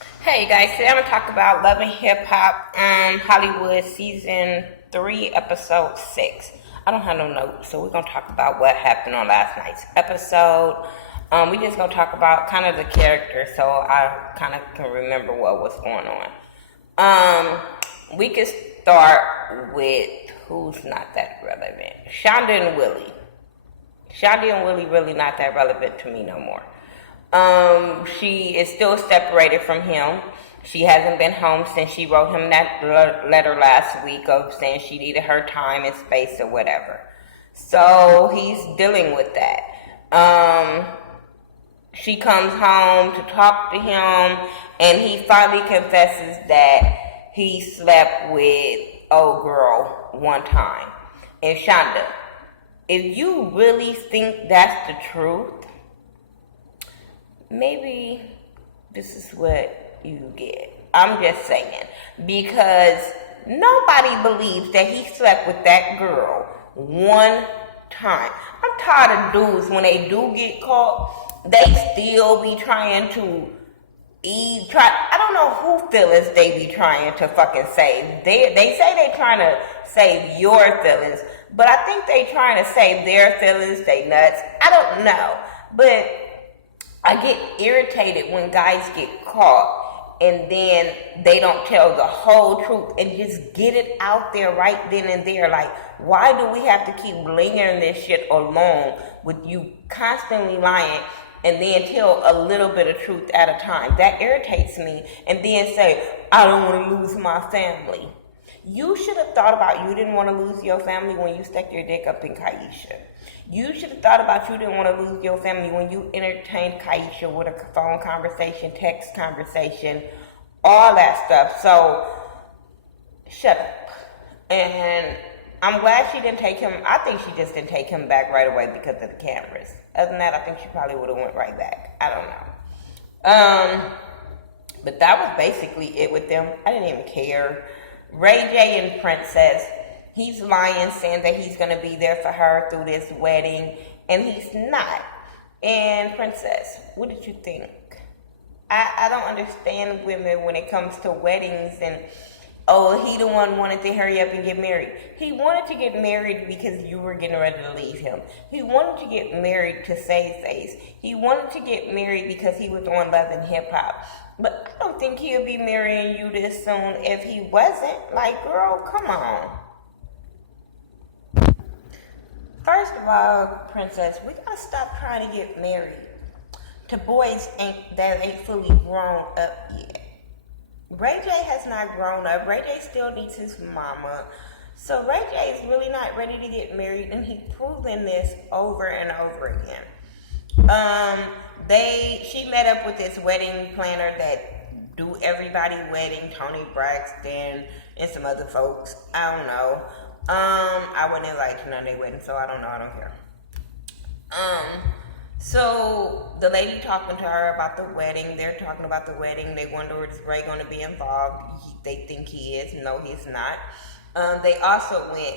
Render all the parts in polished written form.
Hey guys, today I'm gonna talk about Love and Hip Hop, Hollywood season 3, episode 6. I don't have no notes, so we're gonna talk about what happened on last night's episode. We just gonna talk about kind of the character, so I kind of can remember what was going on. We could start with who's not that relevant. Shonda and Willie. Shonda and Willie really not that relevant to me no more. She is still separated from him. She hasn't been home since she wrote him that letter last week of saying she needed her time and space or whatever. So he's dealing with that. She comes home to talk to him, and he finally confesses that he slept with old girl one time. And Shonda, if you really think that's the truth, maybe this is what you get. I'm just saying. Because nobody believes that he slept with that girl one time. I'm tired of dudes, when they do get caught, they still be trying to I don't know who feelings they be trying to fucking save. They say they trying to save your feelings, but I think they trying to save their feelings, they nuts. I don't know. But I get irritated when guys get caught and then they don't tell the whole truth and just get it out there right then and there. Like, why do we have to keep lingering this shit along with you constantly lying and then tell a little bit of truth at a time? That irritates me. And then say, I don't want to lose my family. You should have thought about you didn't want to lose your family when you stuck your dick up in Kaisha. You should have thought about you didn't want to lose your family when you entertained Kaisha with a phone conversation, text conversation, all that stuff. So, shut up. And I'm glad she didn't take him. I think she just didn't take him back right away because of the cameras. Other than that, I think she probably would have went right back. I don't know. But that was basically it with them. I didn't even care. Ray J and Princess, he's lying, saying that he's going to be there for her through this wedding, and he's not. And Princess, what did you think? I don't understand women when it comes to weddings and, oh, he the one wanted to hurry up and get married. He wanted to get married because you were getting ready to leave him. He wanted to get married to save face. He wanted to get married because he was on Love and Hip Hop. But I don't think he'll be marrying you this soon if he wasn't. Like, girl, come on. First of all, Princess, we gotta stop trying to get married to boys that ain't fully grown up yet. Ray J has not grown up. Ray J still needs his mama. So Ray J is really not ready to get married, and he's proven this over and over again. She met up with this wedding planner that do everybody wedding, Tony Braxton and some other folks. I don't know. I wouldn't invite none of their wedding, so I don't know. I don't care. So the lady talking to her about the wedding, they're talking about the wedding. They wonder, is Ray going to be involved? They think he is. No, he's not. They also went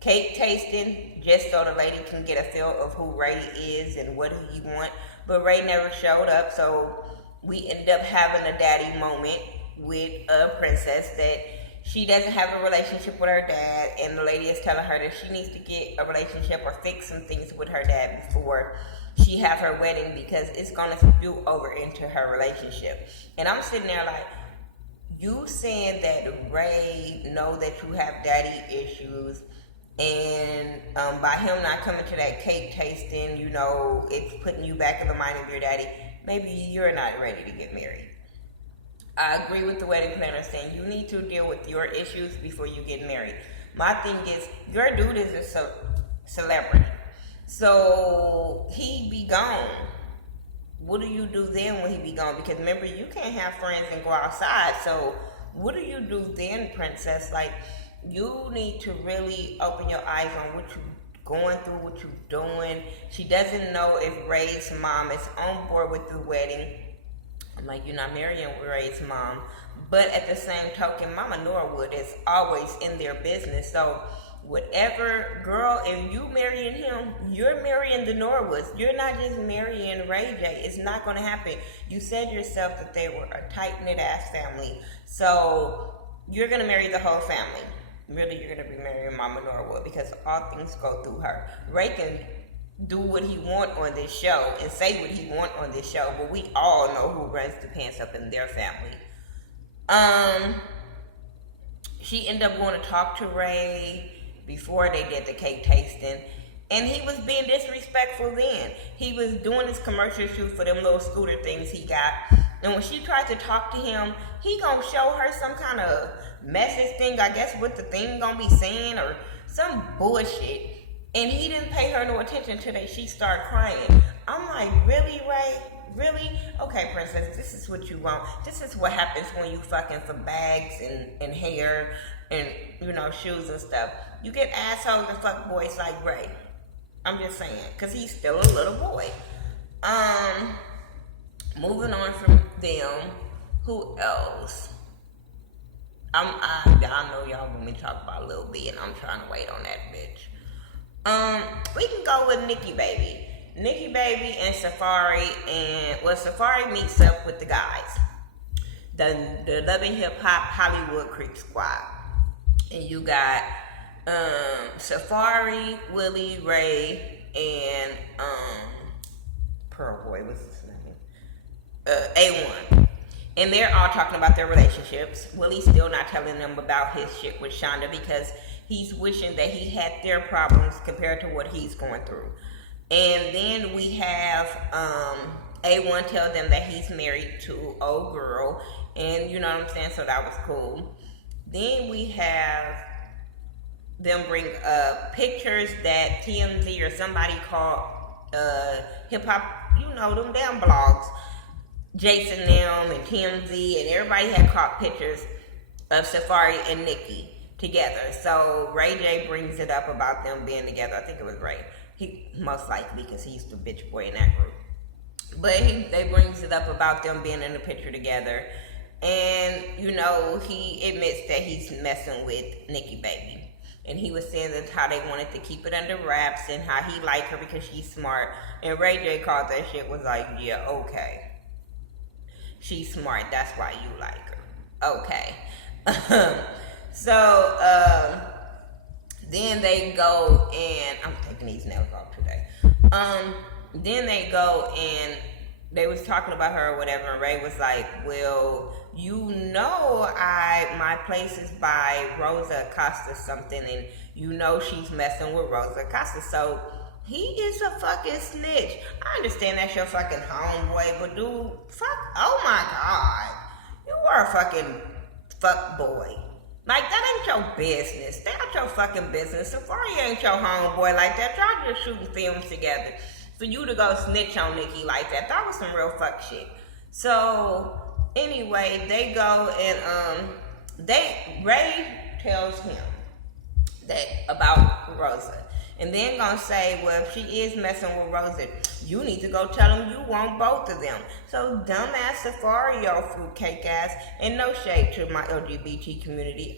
cake tasting just so the lady can get a feel of who Ray is and what he want. But Ray never showed up, so we ended up having a daddy moment with a Princess that she doesn't have a relationship with her dad, and the lady is telling her that she needs to get a relationship or fix some things with her dad before she have her wedding, because it's gonna spill over into her relationship. And I'm sitting there like, you saying that Ray know that you have daddy issues, and by him not coming to that cake tasting, you know, it's putting you back in the mind of your daddy. Maybe you're not ready to get married. I agree with the wedding planner saying you need to deal with your issues before you get married. My thing is, your dude is a celebrity, so he be gone. What do you do then when he be gone? Because remember, you can't have friends and go outside. So what do you do then, Princess? Like, you need to really open your eyes on what you're going through, what you're doing. She doesn't know if Ray's mom is on board with the wedding. I'm like, you're not marrying Ray's mom. But at the same token, Mama Norwood is always in their business. So whatever, girl, if you marrying him, you're marrying the Norwoods. You're not just marrying Ray J. It's not going to happen. You said yourself that they were a tight-knit ass family. So you're going to marry the whole family. Really, you're going to be marrying Mama Norwood because all things go through her. Ray can do what he want on this show and say what he want on this show, but we all know who runs the pants up in their family. She ended up going to talk to Ray before they did the cake tasting, and he was being disrespectful then. He was doing his commercial shoot for them little scooter things he got, and when she tried to talk to him, he gonna show her some kind of message thing, I guess what the thing gonna be saying, or some bullshit, and he didn't pay her no attention till she started crying. I'm like, really, Ray? Really? Okay, princess, this is what you want. This is what happens when you fucking for bags and hair and, you know, shoes and stuff. You get assholes and fuck boys like Ray. I'm just saying, because he's still a little boy. Moving on from them, who else? Y'all know y'all want me to talk about Lil B, and I'm trying to wait on that bitch. We can go with Nikki Baby. Nikki Baby and Safari, and Safari meets up with the guys, the Love and Hip Hop Hollywood Creep Squad, and you got Safari, Willie, Ray, and Pearl Boy, what's his name? A1. And they're all talking about their relationships. Willie's still not telling them about his shit with Shonda because he's wishing that he had their problems compared to what he's going through. And then we have A1 tell them that he's married to old girl, and you know what I'm saying, so that was cool. Then we have them bring up pictures that TMZ or somebody called hip hop, you know, them damn blogs, Jason them and TMZ, and everybody had caught pictures of Safari and Nikki together. So Ray J brings it up about them being together. I think it was Ray. He most likely, because he's the bitch boy in that group. But they brings it up about them being in the picture together. And, you know, he admits that he's messing with Nikki Baby. And he was saying that's how they wanted to keep it under wraps and how he liked her because she's smart. And Ray J called that shit, was like, yeah, okay. She's smart, that's why you like her. Okay. So, then they go and, I'm taking these nails off today. Then they go and they was talking about her or whatever, and Ray was like, well, you know my place is by Rosa Acosta something, and you know she's messing with Rosa Acosta, so he is a fucking snitch. I understand that's your fucking homeboy, but dude, oh my God, you are a fucking fuck boy. Like, that ain't your business. Stay out your fucking business. Safari ain't your homeboy like that. Y'all just shooting films together. For you to go snitch on Nikki like that, that was some real fuck shit. So, anyway, they go and, Ray tells him that about Rosa. And then gonna say, well, if she is messing with Rosa, you need to go tell him you want both of them. So dumbass Safari, yo, fruitcake ass, and no shade to my LGBT community.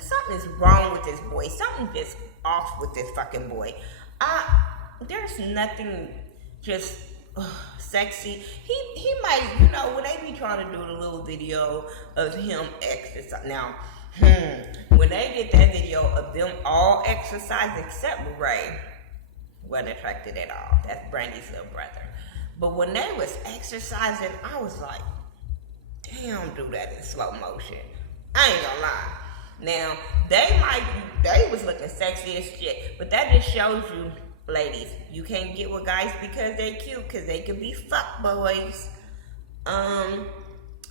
Something's wrong with this boy. Something just off with this fucking boy. There's nothing just sexy. He might, you know, when they be trying to do the little video of him exercise. Now, when they did that video of them all exercise except Ray, wasn't attracted at all. That's Brandy's little brother. But when they was exercising, I was like, damn, do that in slow motion. I ain't gonna lie. Now, they was looking sexy as shit, but that just shows you, ladies, you can't get with guys because they're cute, because they could be fuck boys.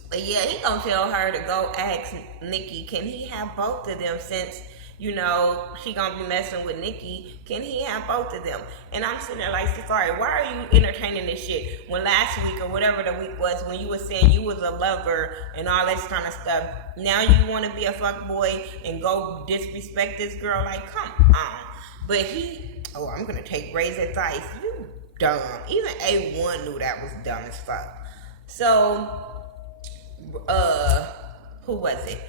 But yeah, he gonna tell her to go ask Nikki, can he have both of them, since, you know, she gonna be messing with Nikki, can he have both of them? And I'm sitting there like, Safari, why are you entertaining this shit when last week or whatever the week was, when you were saying you was a lover and all this kind of stuff, now you want to be a fuck boy and go disrespect this girl? Like, come on. But I'm gonna take Ray's advice. You dumb. Even A1 knew that was dumb as fuck. So, who was it?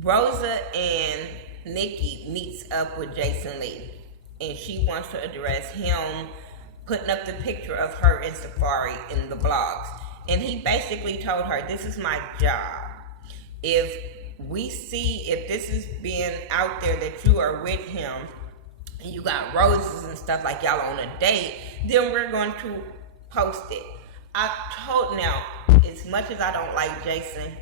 Rosa and Nikki meets up with Jason Lee, and she wants to address him putting up the picture of her in Safari in the blogs. And he basically told her, this is my job. If this has been out there that you are with him, and you got roses and stuff like y'all on a date, then we're going to post it. Now, as much as I don't like Jason,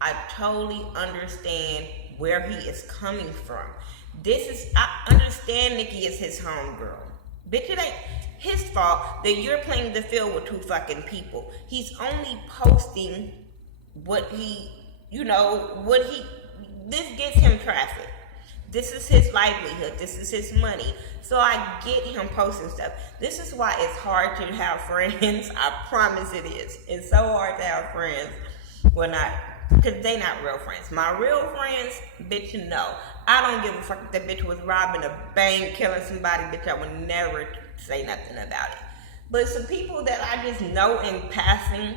I totally understand where he is coming from. I understand Nikki is his homegirl. Bitch, it ain't his fault that you're playing the field with two fucking people. He's only posting this gets him traffic. This is his livelihood. This is his money. So I get him posting stuff. This is why it's hard to have friends. I promise it is. It's so hard to have friends. Because they not real friends. My real friends, bitch, no. I don't give a fuck if that bitch was robbing a bank, killing somebody, bitch. I would never say nothing about it. But some people that I just know in passing,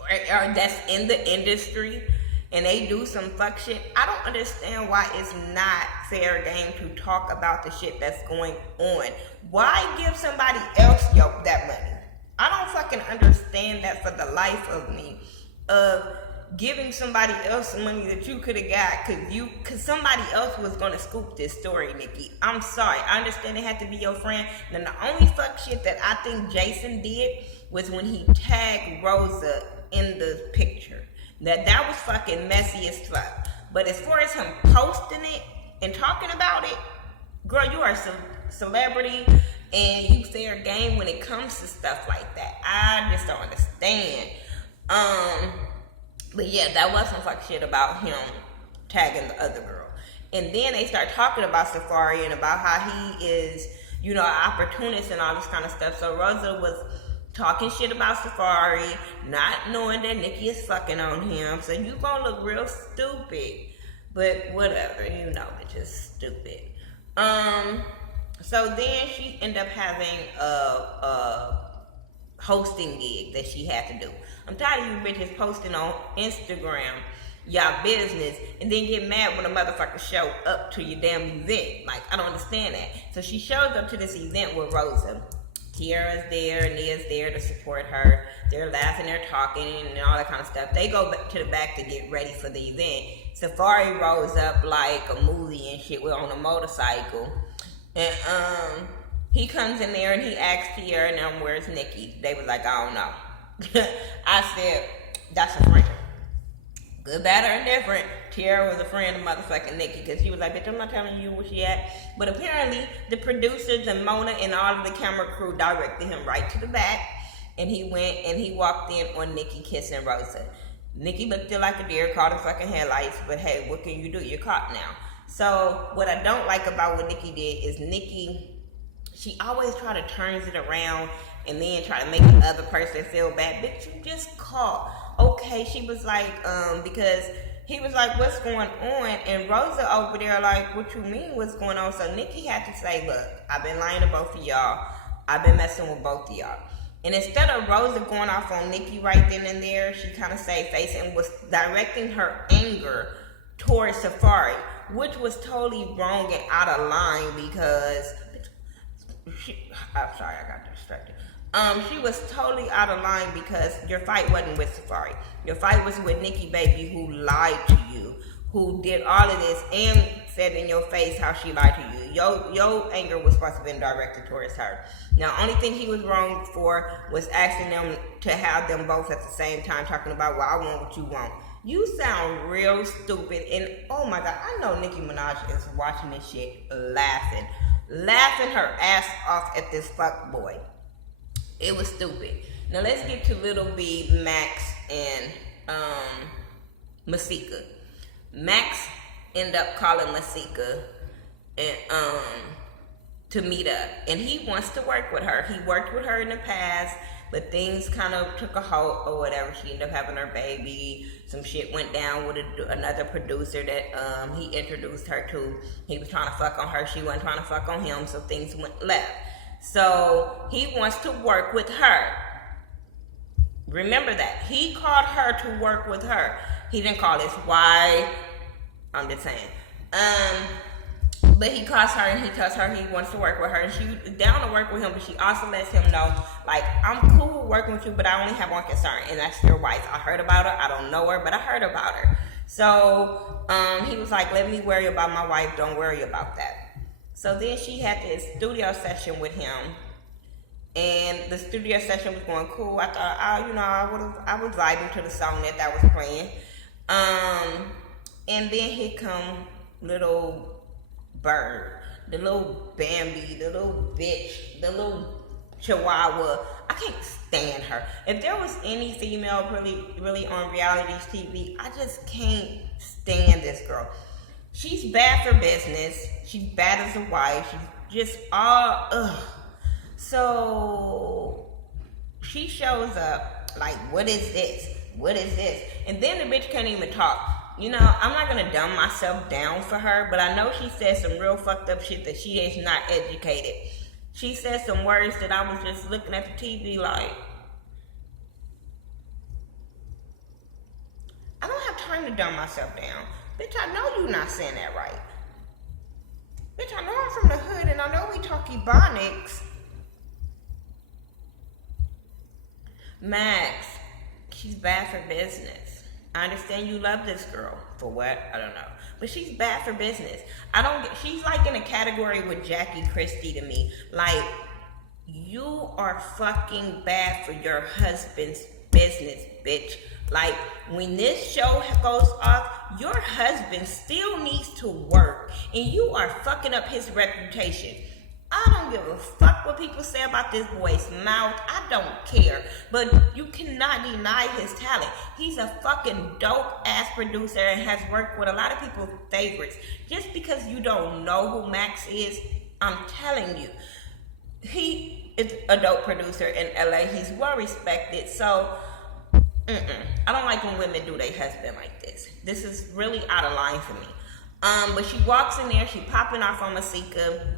or that's in the industry, and they do some fuck shit, I don't understand why it's not fair game to talk about the shit that's going on. Why give somebody else that money? I don't fucking understand that for the life of me, of giving somebody else money that you could have got because somebody else was going to scoop this story, Nikki. I'm sorry. I understand it had to be your friend. And the only fuck shit that I think Jason did was when he tagged Rosa in the picture. That was fucking messy as fuck. But as far as him posting it and talking about it, girl, you are a celebrity and you fair game when it comes to stuff like that. I just don't understand. But yeah, that was some fuck shit about him tagging the other girl. And then they start talking about Safari and about how he is, an opportunist and all this kind of stuff. So Rosa was talking shit about Safari, not knowing that Nikki is fucking on him. So you gonna look real stupid. But whatever, it's just stupid. So then she ended up having a hosting gig that she had to do. I'm tired of you bitches posting on Instagram y'all business and then get mad when a motherfucker show up to your damn event. Like, I don't understand that. So she shows up to this event with Rosa. Tiara's there, Nia's there to support her. They're laughing, they're talking, and all that kind of stuff. They go back to the back to get ready for the event. Safari rolls up like a movie and shit. We're on a motorcycle. And he comes in there and he asks Tiara and them, where's Nikki? They was like, I don't know. I said, that's a friend. Good, bad, or indifferent, Tiara was a friend of motherfucking Nikki because she was like, bitch, I'm not telling you where she at. But apparently, the producers and Mona and all of the camera crew directed him right to the back. And he went and he walked in on Nikki kissing Rosa. Nikki looked still like a deer, caught in fucking headlights. But hey, what can you do? You're caught now. So what I don't like about what Nikki did is Nikki, she always try to turns it around and then try to make the other person feel bad. Bitch, you just caught. Okay, she was like, because he was like, what's going on? And Rosa over there like, what you mean what's going on? So Nikki had to say, look, I've been lying to both of y'all. I've been messing with both of y'all. And instead of Rosa going off on Nikki right then and there, she kind of saved face and was directing her anger towards Safari, which was totally wrong and out of line because, I'm sorry, I got distracted. She was totally out of line because your fight wasn't with Safari. Your fight was with Nikki Baby, who lied to you, who did all of this and said in your face how she lied to you. Your anger was supposed to have been directed towards her. Now, only thing he was wrong for was asking them to have them both at the same time talking about, well, I want what you want. You sound real stupid. And, oh my God, I know Nicki Minaj is watching this shit laughing her ass off at this fuck boy. It was stupid. Now let's get to Little B, Max, and Masika. Max ended up calling Masika and to meet up, and he wants to work with her. He worked with her in the past, but things kind of took a halt or whatever. She ended up having her baby. Some shit went down with another producer that he introduced her to. He was trying to fuck on her. She wasn't trying to fuck on him, so things went left. So he wants to work with her. Remember that. He called her to work with her. He didn't call his wife. I'm just saying. But he calls her and he tells her he wants to work with her, and she's down to work with him, but she also lets him know, like, I'm cool working with you, but I only have one concern, and that's your wife. I heard about her. I don't know her, but I heard about her. So he was like, let me worry about my wife. Don't worry about that. So then she had this studio session with him, and the studio session was going cool. I thought, I was vibing to the song that was playing. And then here come little Bird, the little Bambi, the little bitch, the little Chihuahua. I can't stand her. If there was any female really on reality TV, I just can't stand this girl. She's bad for business. She's bad as a wife. She's just all ugh. So she shows up like, what is this? What is this? And then the bitch can't even talk. I'm not going to dumb myself down for her, but I know she said some real fucked up shit that she is not educated. She said some words that I was just looking at the TV like, I don't have time to dumb myself down. Bitch, I know you're not saying that right. Bitch, I know I'm from the hood and I know we talk Ebonics. Max, she's bad for business. I understand you love this girl. For what? I don't know. But she's bad for business. She's like in a category with Jackie Christie to me. Like, you are fucking bad for your husband's business, bitch. Like, when this show goes off, your husband still needs to work. And you are fucking up his reputation. I don't give a fuck what people say about this boy's mouth. I don't care. But you cannot deny his talent. He's a fucking dope-ass producer and has worked with a lot of people's favorites. Just because you don't know who Max is, I'm telling you, he is a dope producer in LA. He's well respected. So, I don't like when women do their husband like this. This is really out of line for me. But she walks in there, she popping off on Masika.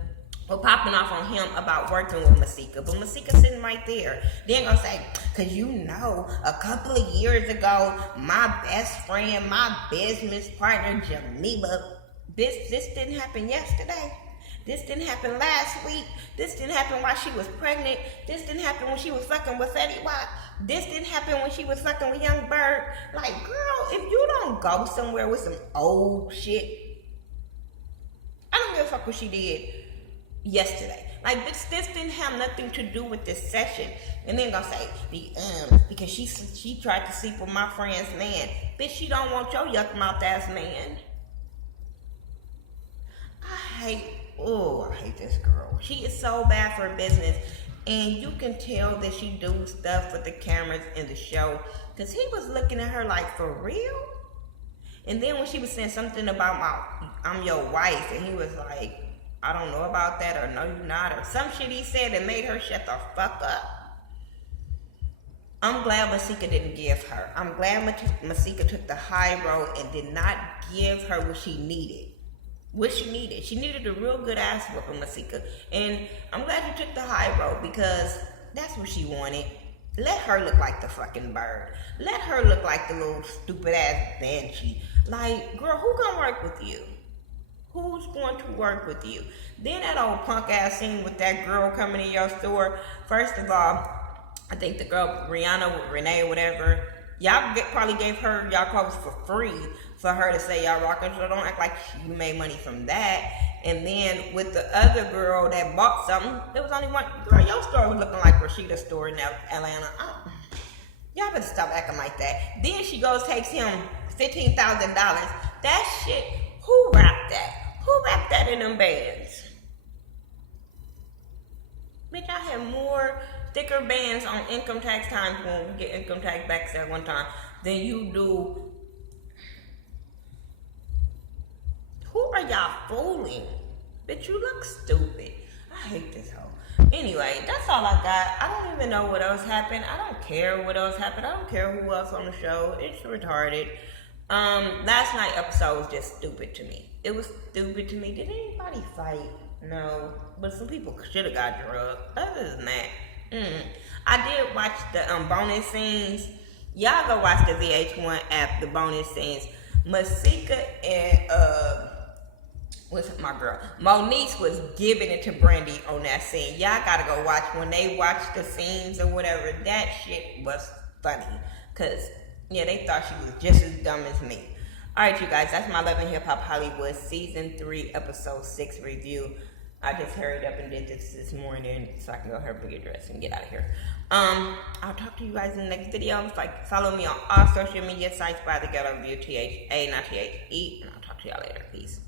Or popping off on him about working with Masika. But Masika's sitting right there. They ain't gonna say, cause a couple of years ago, my best friend, my business partner, Jamila, this didn't happen yesterday. This didn't happen last week. This didn't happen while she was pregnant. This didn't happen when she was fucking with Fetty Wap. This didn't happen when she was fucking with Young Bird. Like, girl, if you don't go somewhere with some old shit, I don't give a fuck what she did yesterday. Like, bitch, this didn't have nothing to do with this session. And then gonna say, because she tried to sleep with my friend's man. Bitch, she don't want your yuck mouth ass man. I hate this girl. She is so bad for business. And you can tell that she do stuff with the cameras in the show. Because he was looking at her like, for real? And then when she was saying something about I'm your wife, and he was like, I don't know about that, or no, you're not, or some shit he said that made her shut the fuck up. I'm glad Masika didn't give her. I'm glad Masika took the high road and did not give her what she needed. She needed a real good ass whooping, Masika. And I'm glad you took the high road because that's what she wanted. Let her look like the fucking Bird. Let her look like the little stupid ass Banshee. Like, girl, who gonna work with you? Who's going to work with you? Then that old punk ass scene with that girl coming in your store. First of all, I think the girl Renee, whatever, y'all probably gave her y'all clothes for free for her to say y'all rocking. So don't act like you made money from that. And then with the other girl that bought something, there was only one girl. Your store was looking like Rashida's store in Atlanta. Y'all better stop acting like that. Then she goes takes him $15,000. That shit. Who wrapped that? Who wrapped that in them bands? Bitch, I had more thicker bands on income tax times when we get income tax back at one time than you do. Who are y'all fooling? Bitch, you look stupid. I hate this hoe. Anyway, that's all I got. I don't even know what else happened. I don't care what else happened. I don't care who else on the show. It's retarded. Last night episode was just stupid to me. It was stupid to me. Did anybody fight? No. But some people should have got drugged. Other than that, I did watch the bonus scenes. Y'all go watch the VH1 app, the bonus scenes. Masika and what's my girl? Moniece was giving it to Brandy on that scene. Y'all gotta go watch when they watch the scenes or whatever. That shit was funny. Cause yeah, they thought she was just as dumb as me. Alright, you guys, that's my Love and Hip Hop Hollywood Season 3, Episode 6 review. I just hurried up and did this morning so I can go her bigger dress and get out of here. I'll talk to you guys in the next video. Follow me on all social media sites by Thaghettoview, THA, not THE, and I'll talk to y'all later. Peace.